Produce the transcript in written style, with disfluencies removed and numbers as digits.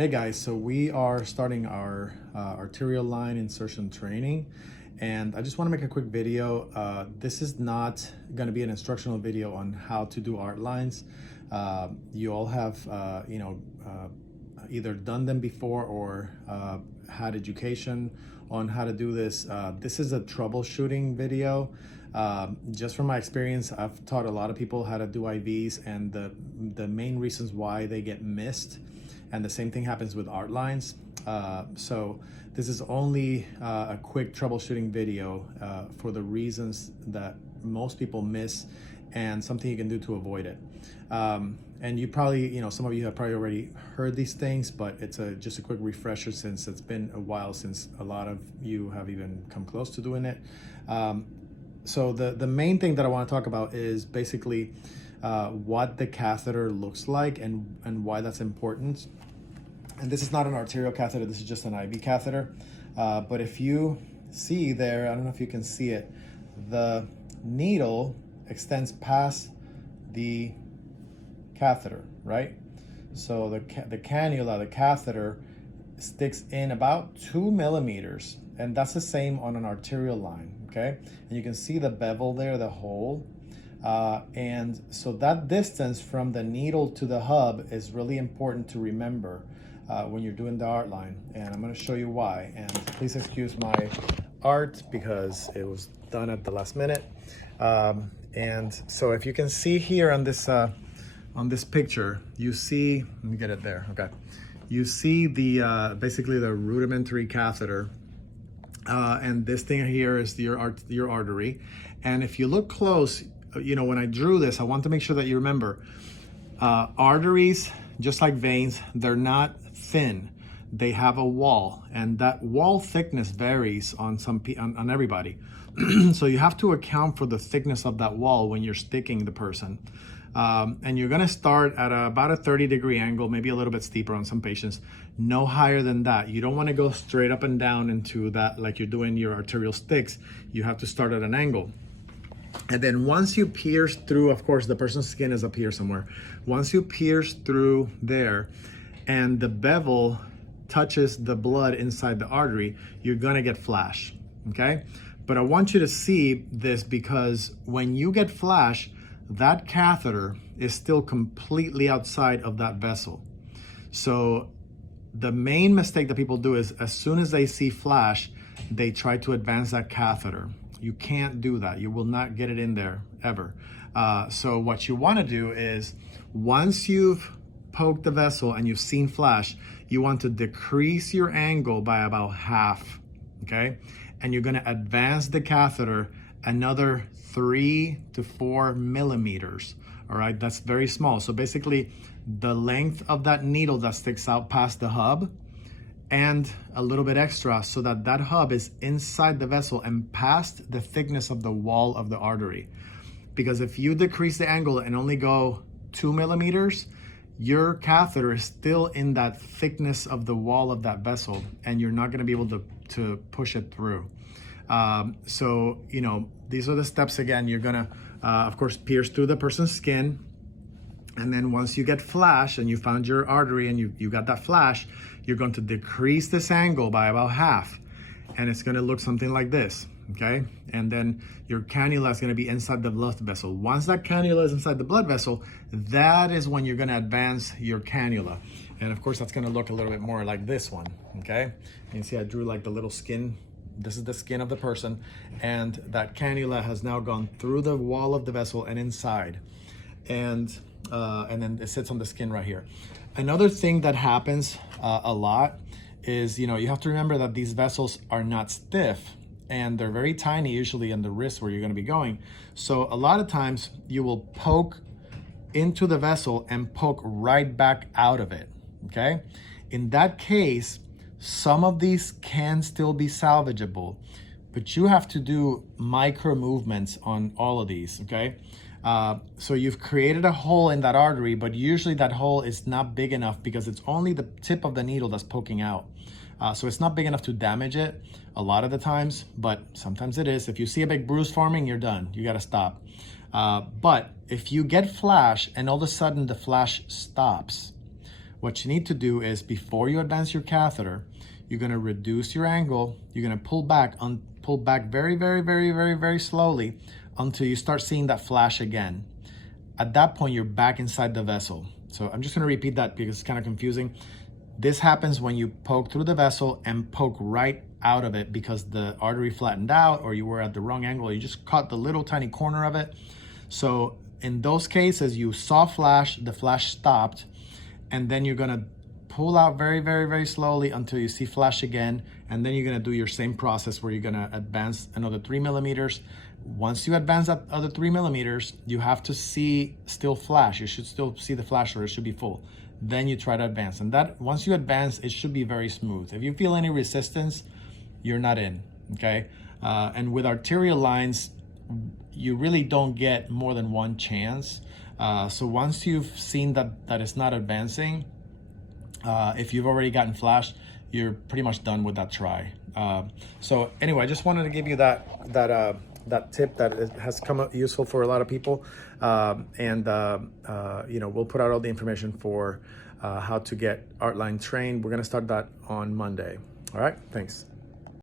Hey guys, so we are starting our arterial line insertion training, and I just want to make a quick video. This is not going to be an instructional video on how to do art lines. You all have either done them before or had education on how to do this. This is a troubleshooting video. Just from my experience, I've taught a lot of people how to do IVs, and the main reasons why they get missed. And the same thing happens with art lines. So this is only a quick troubleshooting video for the reasons that most people miss and something you can do to avoid it. And you probably, some of you have probably already heard these things, but it's just a quick refresher since it's been a while since a lot of you have even come close to doing it. So the main thing that I want to talk about is basically what the catheter looks like and why that's important. And this is not an arterial catheter, this is just an IV catheter. But if you see there, I don't know if you can see it, the needle extends past the catheter, right? So the cannula, the catheter, sticks in about 2 millimeters, and that's the same on an arterial line, okay? And you can see the bevel there, the hole. And so that distance from the needle to the hub is really important to remember when you're doing the art line, and I'm going to show you why. And please excuse my art because it was done at the last minute. And so if you can see here on this picture, you see, let me get it there, okay. You see the basically the rudimentary catheter, and this thing here is your artery. And if you look close, when I drew this, I want to make sure that you remember, arteries, just like veins, they're not thin. They have a wall, and that wall thickness varies on everybody. So you have to account for the thickness of that wall when you're sticking the person. And you're gonna start at about a 30-degree angle, maybe a little bit steeper on some patients, no higher than that. You don't wanna go straight up and down into that like you're doing your arterial sticks. You have to start at an angle. And then once you pierce through, of course, the person's skin is up here somewhere. Once you pierce through there and the bevel touches the blood inside the artery, you're gonna get flash, okay? But I want you to see this because when you get flash, that catheter is still completely outside of that vessel. So the main mistake that people do is as soon as they see flash, they try to advance that catheter. You can't do that. You will not get it in there ever. So what you want to do is once you've poked the vessel and you've seen flash, you want to decrease your angle by about half, okay? And you're going to advance the catheter another 3 to 4 millimeters. All right, that's very small. So basically the length of that needle that sticks out past the hub and a little bit extra so that that hub is inside the vessel and past the thickness of the wall of the artery. Because if you decrease the angle and only go 2 millimeters, your catheter is still in that thickness of the wall of that vessel, and you're not gonna be able to push it through. So, these are the steps. Again, you're gonna, of course, pierce through the person's skin. And then once you get flash and you found your artery and you got that flash, you're going to decrease this angle by about half. And it's gonna look something like this, okay? And then your cannula is gonna be inside the blood vessel. Once that cannula is inside the blood vessel, that is when you're gonna advance your cannula. And of course, that's gonna look a little bit more like this one, okay? You can see I drew like the little skin. This is the skin of the person, and that cannula has now gone through the wall of the vessel and inside. And then it sits on the skin right here. Another thing that happens a lot is, you have to remember that these vessels are not stiff, and they're very tiny, usually in the wrist where you're gonna be going. So a lot of times you will poke into the vessel and poke right back out of it, okay? In that case, some of these can still be salvageable, but you have to do micro movements on all of these, okay? So you've created a hole in that artery, but usually that hole is not big enough because it's only the tip of the needle that's poking out. So it's not big enough to damage it a lot of the times, but sometimes it is. If you see a big bruise forming, you're done. You gotta stop. But if you get flash and all of a sudden the flash stops, What you need to do is before you advance your catheter, you're gonna reduce your angle. You're gonna pull back very, very, very, very, very slowly until you start seeing that flash again. At that point, you're back inside the vessel. So I'm just gonna repeat that because it's kind of confusing. This happens when you poke through the vessel and poke right out of it because the artery flattened out or you were at the wrong angle, or you just caught the little tiny corner of it. So in those cases, you saw flash, the flash stopped, and then you're gonna pull out very, very, very slowly until you see flash again. And then you're gonna do your same process where you're gonna advance another 3 millimeters. Once you advance that other 3 millimeters, you have to see still flash. You should still see the flash or it should be full. Then you try to advance. And that once you advance, it should be very smooth. If you feel any resistance, you're not in, okay? And with arterial lines, you really don't get more than one chance. So once you've seen that it's not advancing, if you've already gotten flashed, you're pretty much done with that try. So anyway, I just wanted to give you that tip that has come up useful for a lot of people. You know, we'll put out all the information for how to get Artline trained. We're gonna start that on Monday. All right, thanks.